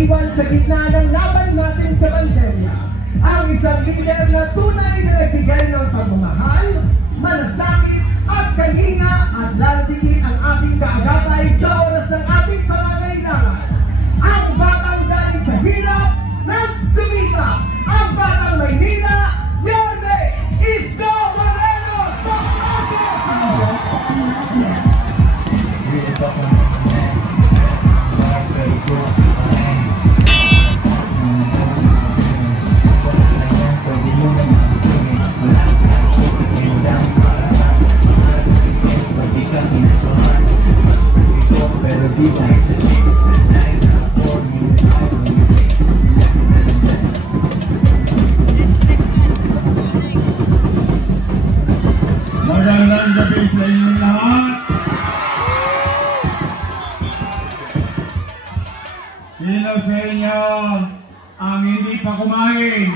naiwan sa gitna ng laban natin sa pandemya. Ang isang leader na tunay na nagbigay ng pagmamahal, malasakit at kanina at laltigin ang ating kaagapay sa oras ng ating pangangailangan. Ang batang galing sa hirap, nagsumikap. Ang batang Maynila, Yorme Isko Moreno! Magandang gabi sa inyong lahat. Sino sa inyo ang hindi pa kumain?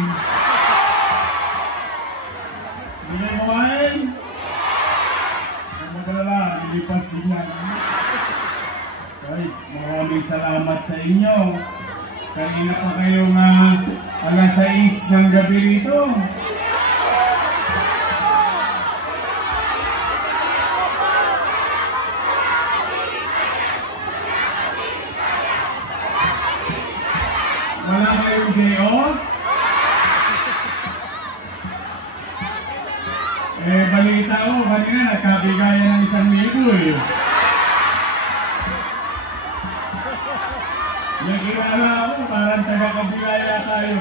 Hindi kumain? Ang magalala, lilipas din yan. Kahit maraming salamat sa inyo. Kanina pa kayong alas 6 ng gabi rito. Wala kayong J.O.? Balita ko, kanina nagkabigayan ng 1,000 eh. Yung kilala ako, parang taga-kabigaya tayo.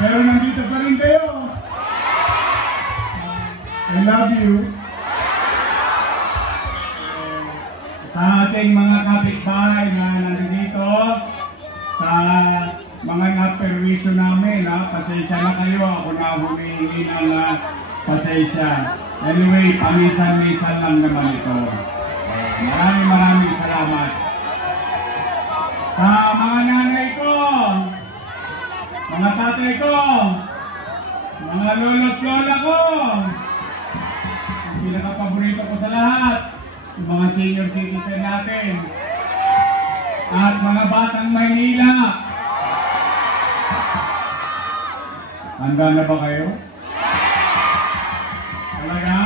Pero nandito pa rin kayo. I love you. Sa ating mga kapitbahay na nandito, sa mga naperwisyo namin, pasensya na kayo, ako na humihingi ng pasensya. Anyway, pamisan-misan lang naman ito. Maraming salamat. Sa mga nanay ko, mga tatay ko, mga lolo't lola ko, ang pinaka-paborito ko sa lahat, yung mga senior citizen natin, at mga batang Maynila. Handa na ba kayo? Talaga?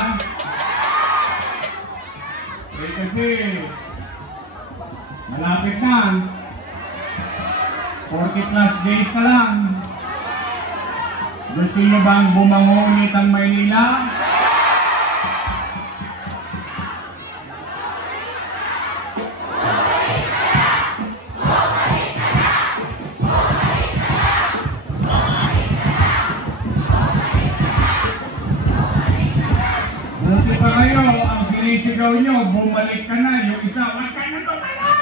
Kasi malapit na. 40+ days na lang. Gusto nyo bang bumangunit ang Maynila? Buti pa kayo, ang sinisigaw nyo, bumalik ka na, yung isa, wag ka na bumalik!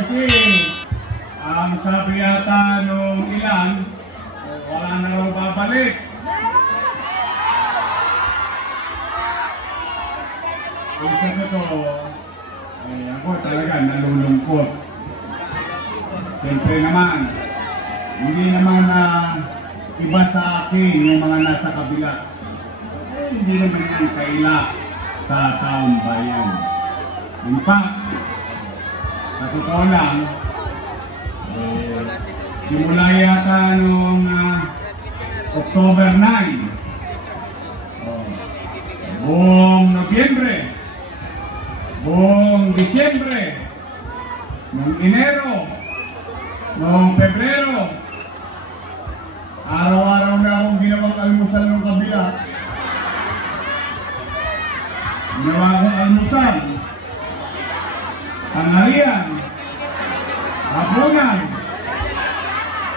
Kasi ang sabi yata nung ilan, wala na raw babalik. Isa ko to, ako talaga nalulungkot. Siyempre naman, hindi naman iba sa akin yung mga nasa kabila. Hindi naman yan kaila sa taong bayan. In fact, sa totoo lang, simula yata noong October 9, buong Nobyembre, buong Disyembre, noong Enero, noong Pebrero, araw-araw na akong ginawang almusal ng kabila. Ginawa akong almusal, tanghalian, hapunan.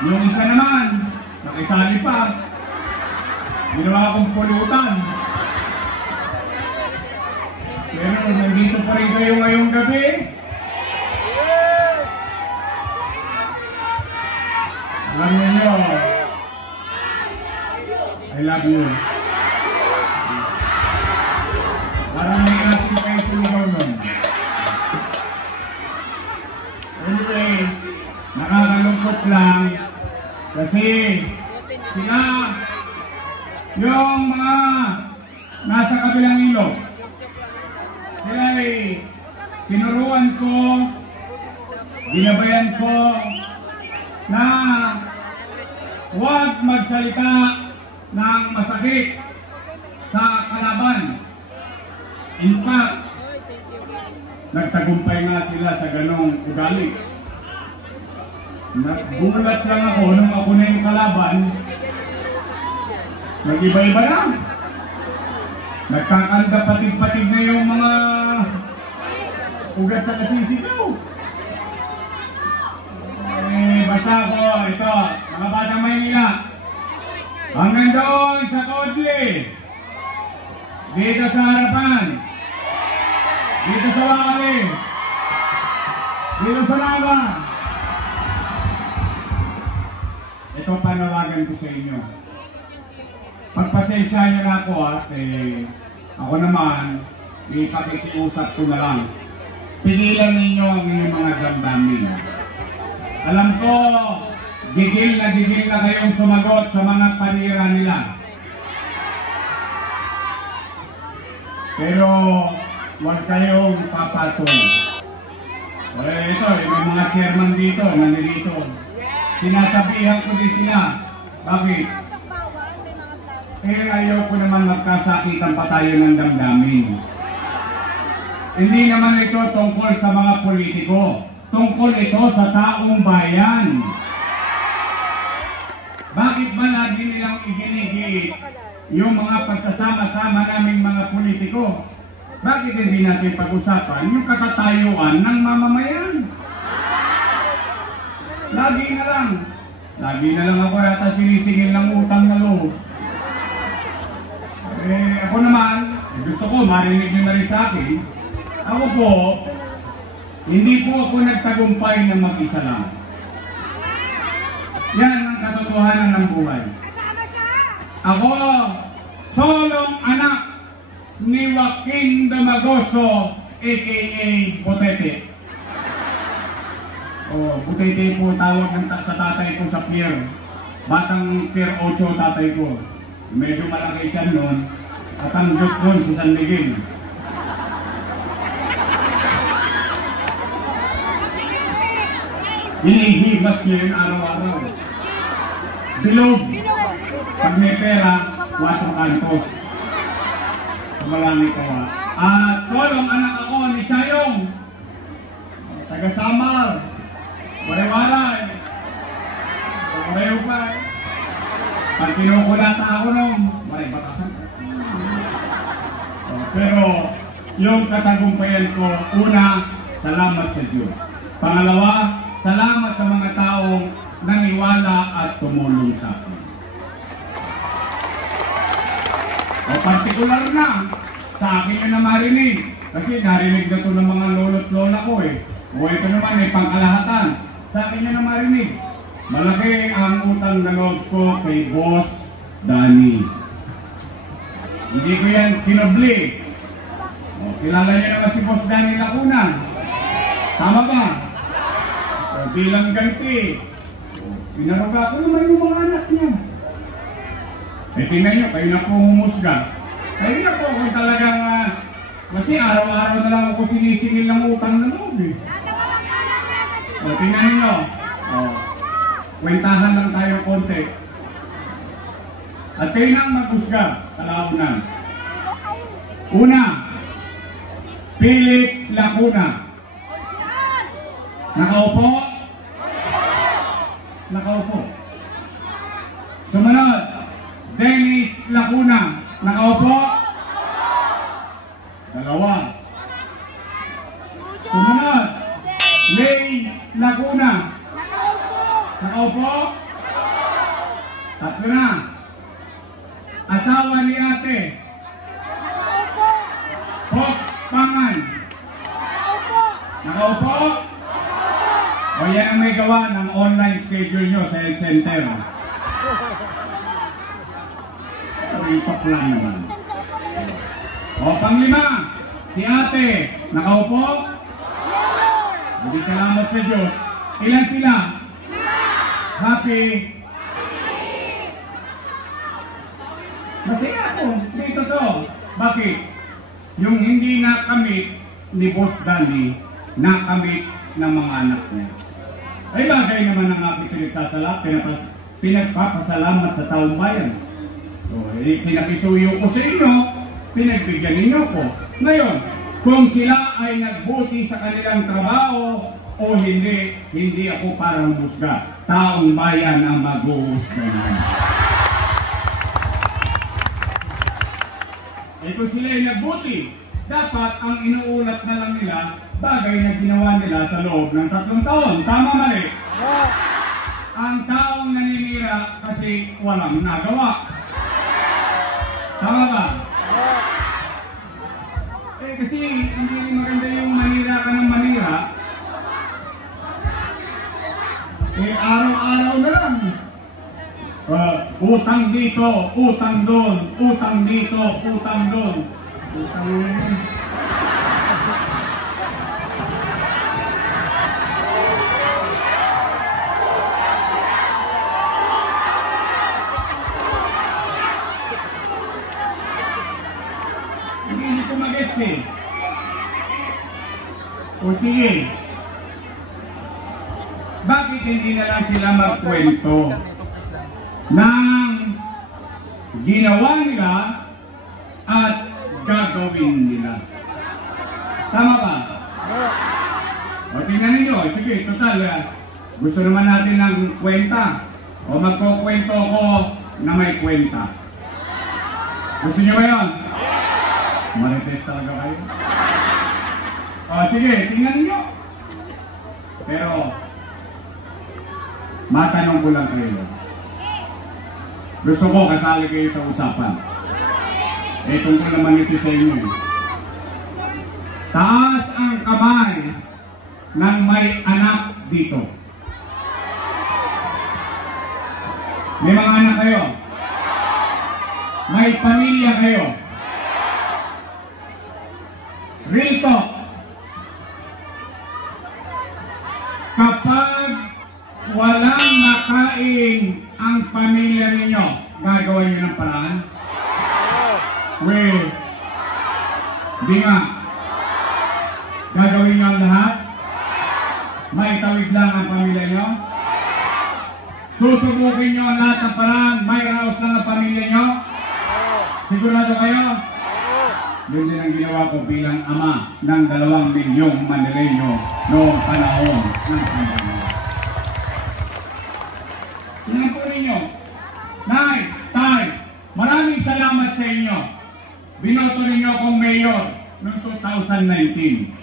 Yung isa naman, nakisali pa. Ginawa akong pulutan. Pero nandito pa rin kayo ngayong gabi. Alam niyo, I love you. Parang may asin kayo sumigaw tinuruan ko, ginabayan ko na huwag magsalita ng masakit sa kalaban. In fact, nagtagumpay nga sila sa ganong ugali. Nagulat lang ako nung ako na yung kalaban, nag-iba-iba lang. Nagkakanda patig-patig na yung mga ugat sa kasisigaw. Basta ko, ito, mga batang Maynila, hanggang doon sa Kodli, dito sa harapan, dito sa Wakali, dito sa Naga, ito panawagan ko sa inyo. Pagpasensya niyo na ako at ako naman, ipakikiusap ko na lang. Pigilan ninyo ang inyong mga damdamin. Alam ko, gigil na kayong sumagot sa mga panira nila. Pero, huwag kayong papatong. Ito, may mga chairman dito, nanilito. Sinasabihan ko din sila. Bakit? Ayaw ko naman magkasakitan pa tayo ng damdamin. Hindi naman ito tungkol sa mga politiko. Tungkol ito sa taong bayan. Bakit ba lagi nilang iginigit yung mga pagsasama-sama naming mga politiko? Bakit hindi natin pag-usapan yung katatayuan ng mamamayan? Lagi na lang ako yata sinisingil ng utang na loob. Ako naman, gusto ko marinig nyo na rin sa akin. Ako po, hindi po ako nagtagumpay ng mag-isa lang. Yan ang katotohanan ng buhay. Ako, solong anak ni Joaquin Damagoso, a.k.a. Butete. Butete po tawag ng sa tatay ko sa Pier. Batang Pier 8 tatay ko. Medyo malaki siya noon. At ang Diyos doon si San Miguel. Hinihibas niya yun araw-araw. Bilog. Pag may pera, 4 kantos. Sa Malami Kawa. At solong anak ako ni Chayong. Taga Samar. Waray-waray. Waray-upay. Pag kinukulata ako nung, waray-bakasan. Pero, yung katagumpayan ko, una, salamat sa Diyos. Pangalawa, salamat sa mga taong naniwala at tumulong sa akin. Partikular na, sa akin yun na marinig. Kasi narinig na ito ng mga lolo't lola ko ito naman pangkalahatan. Sa akin yun na marinig. Malaki ang utang na loob ko kay Boss Danny. Hindi ko yan kinobli. Kilala niyo naman si Boss Danny Lacuna. Tama ba? Bilang ganti. Pinaruga ko naman yung mga anak niya. Tingnan nyo, kayo na po humusga. Kayo na po kung talagang kasi araw-araw na lang ako sinisingil ng utang na loob tingnan nyo. Kwentahan lang tayo konti. At kayo nang maghusga, kalaunan. Una, Philip Lacuna. Nakaupo? Nakaupo. Sumunod, Dennis Lacuna. Nakaupo? Dalawa. Sumunod, Lay Lacuna. Nakaupo? Tatlo na. Asawa ni ate. Fox Pangan. Nakaupo? O yan ang may gawa ng online schedule nyo sa health center. Ripak lang naman. O panglima, si ate. Nakaupo? Hindi salamat sa Diyos. Ilan sila? Happy? Masaya ako. Dito to. Bakit? Yung hindi nakamit ni Boss Danny nakamit ng mga anak niya. Ay bagay naman ang aking pinagpapasalamat sa taong bayan. So, pinakisuyo ko sa inyo, pinagbigyan ninyo ko. Ngayon, kung sila ay nagbuti sa kanilang trabaho o hindi, hindi ako parang husga. Taong bayan ang maghuhusga naman. Eh kung sila ay nagbuti, dapat ang inuulat na lang nila bagay na ginawa nila sa loob ng 3 taon. Tama mali? Ang taong naninira kasi walang nagawa. Tama ba? Eh kasi hindi maganda yung manira ka ng manira. Eh araw-araw na lang. Utang dito, utang doon, utang dito, utang doon. Utang doon. Hindi ko magets eh. O sige. Bakit hindi na lang sila magkwento ng ginawa nila at gagawin nila? Tama ba? O tingnan ninyo, sige, total, gusto naman natin ng kwenta. O magkukwento ko na may kwenta. Gusto nyo ba yun? Marites talaga kayo. O sige, tingnan ninyo. Pero, matanong ko lang kayo. Gusto ko kasali kayo sa usapan. Eh, tungkol naman ito sa inyo. Taas ang kamay ng may anak dito. May mga anak kayo? May pamilya kayo? Real talk. Kapag walang makain ang pamilya ninyo, gagawin nyo ng paraan? Well, di nga. Gagawin nyo ang lahat? May tawid lang ang pamilya nyo? Susubukin nyo ang lahat ng paraan? May raos lang ang pamilya nyo? Sigurado kayo? Yun din ang ginawa ko bilang ama ng 2 milyong Manileño noong panahon ng pandemya. Tingnan po ninyo. Nay, tay, maraming salamat sa inyo. Binoto ninyo akong mayor noong 2019.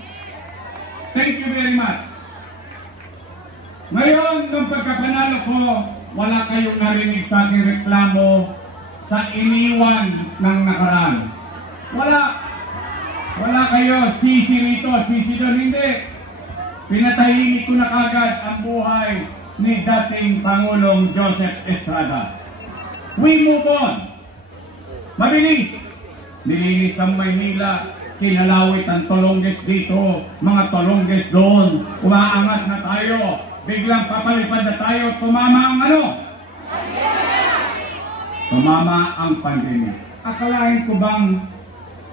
Thank you very much. Ngayon, nung pagkapanalo ko, wala kayong narinig sa aking reklamo sa iniwan ng nakaraan. Wala. Wala kayo. Sisi rito, sisi doon. Hindi. Pinatahimik ko na kagad ang buhay ni dating Pangulong Joseph Estrada. We move on. Mabilis. Nilinis ang Maynila. Kinalawit ang Tolonges dito. Mga Tolonges doon. Umaangat na tayo. Biglang papalipad na tayo. Tumama ang ano? Tumama ang pandemya. Akalain ko bang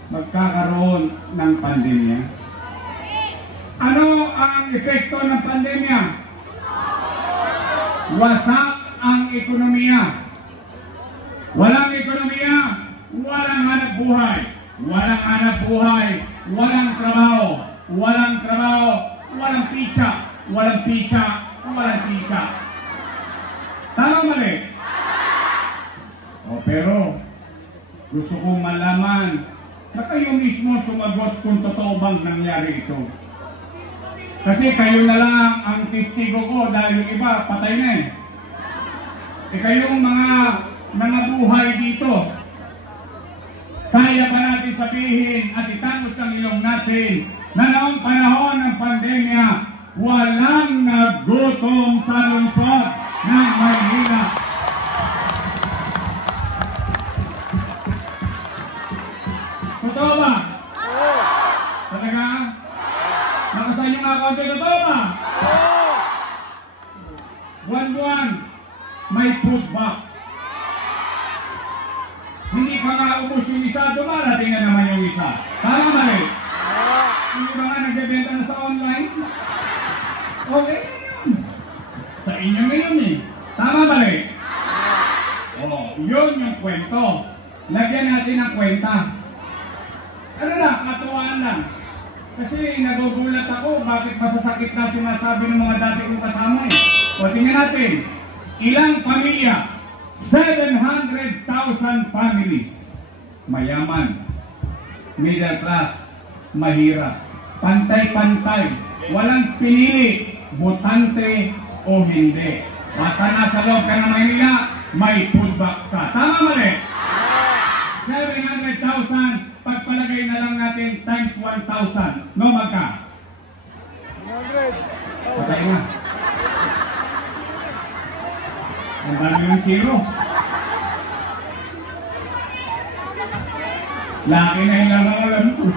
magkakaroon ng pandemya? Ano ang epekto ng pandemya? Wasak ang ekonomiya. Walang ekonomiya, walang hanap buhay. Walang hanap buhay, walang trabaho. Walang trabaho, walang pizza. Walang pizza, walang pizza. Tama mali? O pero, gusto kong malaman na kayo mismo sumagot kung totoo bang nangyari ito. Kasi kayo na lang ang testigo ko dahil yung iba patay na eh. E kayong mga nangabuhay dito, kaya ba natin sabihin at itangos ang ilong natin na noong panahon ng pandemya, walang nagutom sa lungsod ng Maynila? Totoo ba? Oo. Talaga? Nakasign yung account nyo, totoo ba? Oo. Buwan-buwan, may food box. Hindi pa nga ubos yung isa, dumarating na naman yung isa. Tama mali? Hindi ba nga Okay yun. Sa inyo ngayon eh. Tama ba rin? Yun yung kwento. Lagyan natin ng kwenta. Ano lang, katuwaan lang. Kasi nagugulat ako, bakit masasakit na sinasabi ng mga dati kong kasama eh. O tingnan natin, ilang pamilya? 700,000 families. Mayaman, middle class, mahirap. Pantay-pantay, walang pinili, botante o hindi. Basta nasa loob ka ng Maynila, may food box ka. Tama mali? 700,000, pagpalagay na lang natin times 1,000. No, magka? 100. Patay na. Ang dami yung zero. Laki na yung lang alam ko.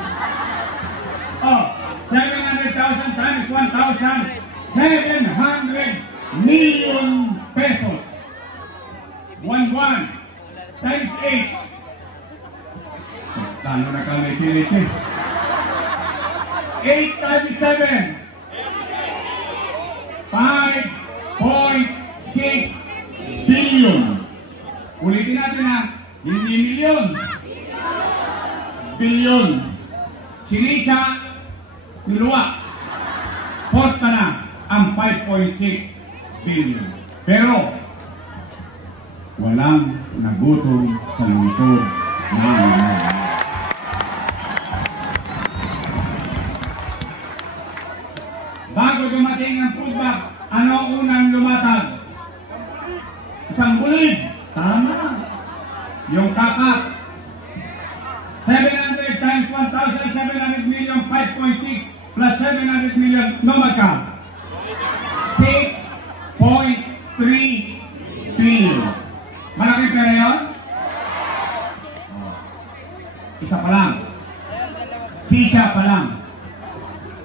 700,000 times 1,000, 700 million pesos. 1 times 8. Tano na kami silichi. 8 times 7. 5.6 billion. Ulitin natin ha. Hindi milyon. Billion. Sinicha, niluwa. Posta na ang 5.6 billion. Pero, walang nagutom sa lungsod na bago dumating ang food box, ano ang unang lumatag? Isang bulid. Tama. Yung kakak. 700 times 1,700 million, 5.6 plus 700 million, no magka? 6.3 billion. Malaking pera yun? Isa pa lang. Chicha pa lang.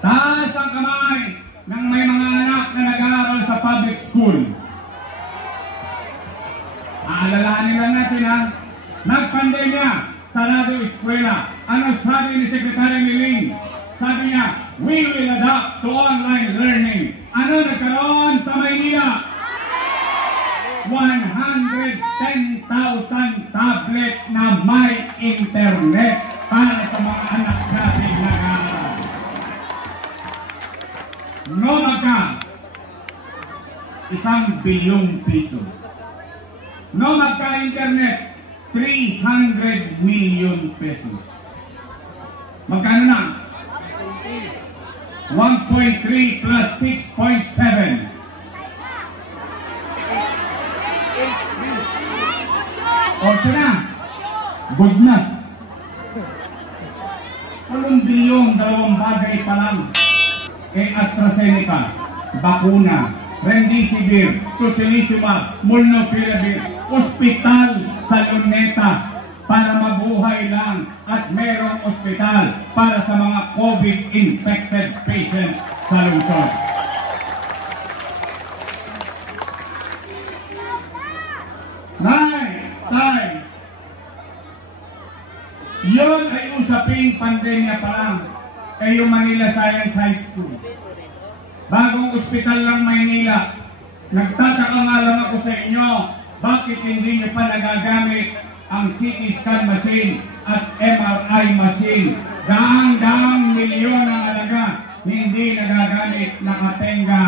Taas ang kamay ng may mga anak na nag-aaral sa public school. Aalalahanin lang natin ha. Nagpandemya, sarado eskwela. Ano sabi ni Secretary Niling? Sabi niya, we will adapt to online learning. Ano nagkaroon sa Maynila? 110,000 tablet na may internet para sa mga anak natin nag-aaral. No magka? 1 bilyong piso. No magka internet? 300 million pesos. Magkano na? 1.3 plus 6.7. 8 na. Good na. 8 bilyong, 2 bagay pa lang. Kay AstraZeneca, bakuna, Remdesivir, Tocilizumab, Molnupiravir, ospital sa Luneta para mabuhay lang at merong ospital para sa mga COVID-infected patients sa lungsod. Tay, yun ay usaping pandemya pa lang ay yung Manila Science High School. Bagong ospital lang Maynila. Nagtataka nga lang ako sa inyo, bakit hindi nyo pa nagagamit ang CT scan machine at MRI machine? Daang-daang milyon ang alaga, hindi nagagamit, nakatenga.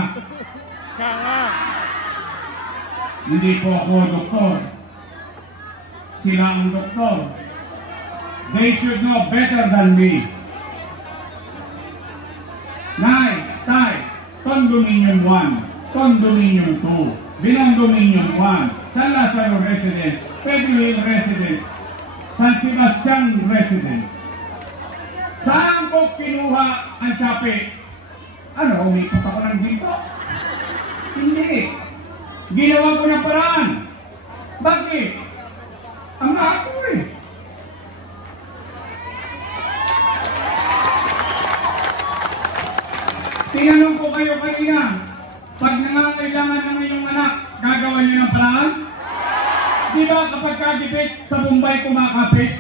Hindi po ako doktor. Sila ang doktor. They should know better than me. Nay, tay, Condominium 1, Condominium 2, Binondominium 1, San Lazaro Residence, Pedro Residence, San Sebastian Residence. Saan ko kinuha ang tsapi? Ano, umikot ako ng ginto? Hindi. Ginawa ko ng paraan. Bakit? Ang ako eh. Tinanong ko kayo kanina, pag nangangailangan ng iyong anak, gagawa niyo ng paraan? Di ba kapag kagipit, sa Bombay kumakapit?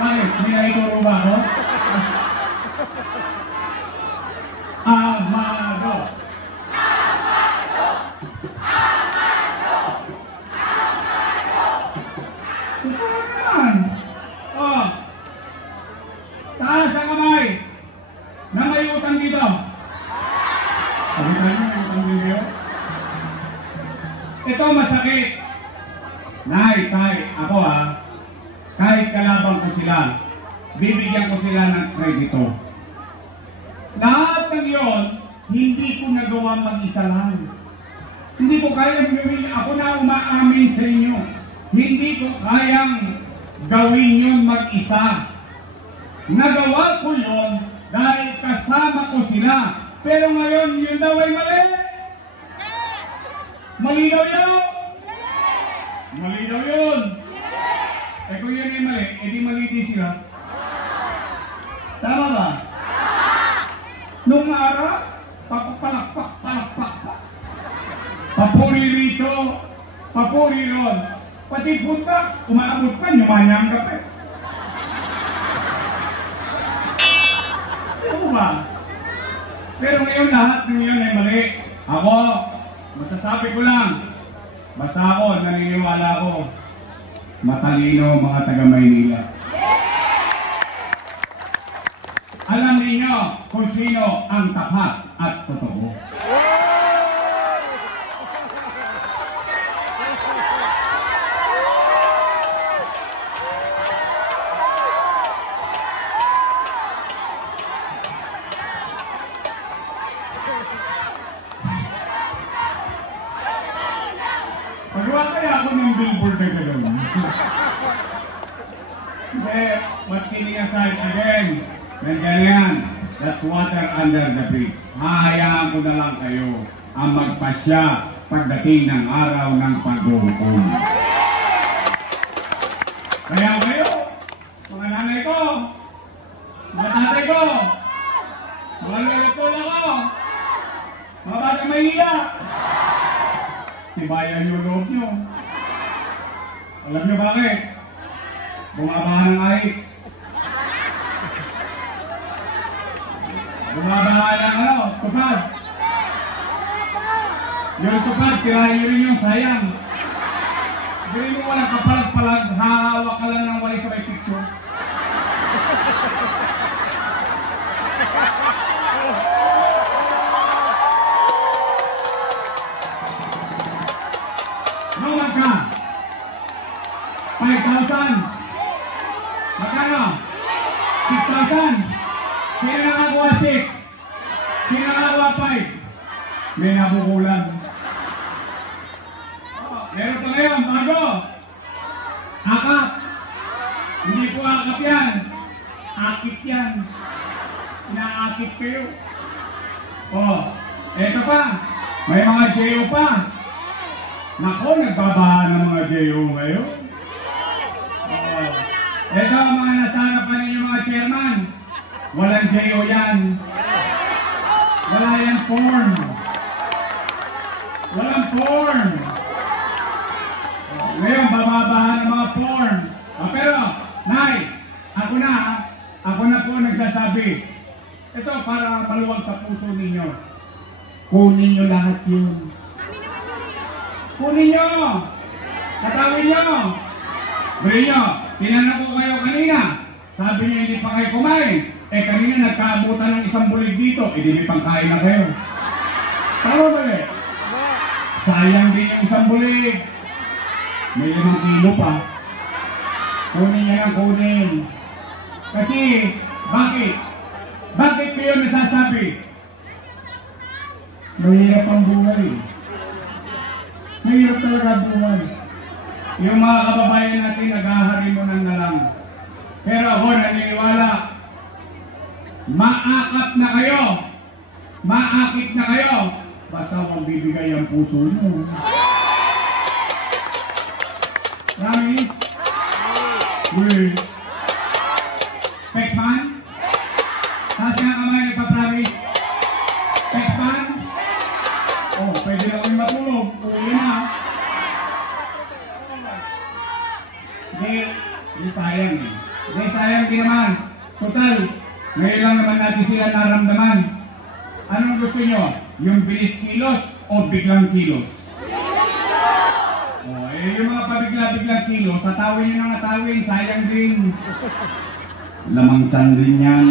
Bakit? May naituro ba ako? dito. Sabitan nyo yung pamilyo. Ito masakit. Nay, tay, ako kahit kalabang ko sila, bibigyan ko sila ng kredito. Lahat ng yon, hindi ko nagawa mag-isa lang. Hindi ko kayang gawin, ako na umaamin sa inyo. Hindi ko kayang gawin yun mag-isa. Nagawa ko yun dahil kasama ko sila. Pero ngayon, yun daw ay mali. Mali daw yun. Mali daw yun. Eh kung yun ay mali, edi mali din sila. Tama ba? Nung araw, palakpak. Papuri rito, papuri ron. Pati puntas, umaabot pa, nyumanyang ka pa. Ano ba? Pero ngayon lahat ng yun ay mali. Ako, masasabi ko lang, basta ako, naniniwala ko, matalino mga taga-Maynila. Alam niyo kung sino ang tapat at totoo. Pagawa kaya ako ng billboard na gano'n. Hindi, what kidding aside again, nandiyan yan, that's water under the bridge. Hahayaan ko na lang kayo ang magpasya pagdating ng araw ng paghuhukom. Kaya kayo, mga nanay ko, mga tatay ko, mga lolo ko, mga batang Maynila, tibayan yung loob nyo. Alam nyo bakit? Bumabaha ng AIX. Bumabaha ng tupad. Yung tupad, tirahin nyo rin yung sayang. Gawin mo walang kapalag-palag, hahawak ka lang ng wali sa may picture. Nomad ka? 5,000? Magkano? 6,000? Sino nakakuha 6? Sino nakakuha 5? May nabukulan. Meron ito ngayon, bago. Akap. Hindi po akap yan. Akip yan. Inaakip kayo. Eto pa. May mga JO pa. Nako, nagbabaha ng mga JO ngayon. Ito ang mga nasa harapan ninyo mga chairman. Walang JO yan. Wala yan form. Walang form. Ngayon, bababahan ng mga form. Pero, Nay, ako na po nagsasabi. Ito para maluwag sa puso ninyo. Kunin nyo lahat yun. Kunin nyo! Katawin nyo! Bili nyo! Tinanong ko kayo kanina. Sabi niyo hindi pa kayo kumain. Kanina nagkaabutan ng isang bulig dito. Hindi may pangkain na kayo. Tama ba eh? Sayang din yung isang bulig. May 5 kilo pa. Kunin niya ng kunin. Kasi, bakit? Bakit kayo nasasabi? Mahirap ang buhay. Mahirap talaga buhay. Yung mga kababayan natin naghahari mo ng nalang. Pero ako naniniwala, maakap na kayo. Maakit na kayo. Basta huwag bibigay ang puso nyo. Promise? Wait. Pexman? Taas nga kamay, nagpa-promise. Pexman? Pwede na kami matulog. Uwi na. Hindi sayang eh. Hindi sayang din naman. Total, ngayon lang naman natin sila naramdaman. Anong gusto nyo? Yung bilis kilos o biglang kilos? Yung mga pabigla-biglang kilos, atawin nyo ng atawin, sayang din. Lamang tiyan din yan.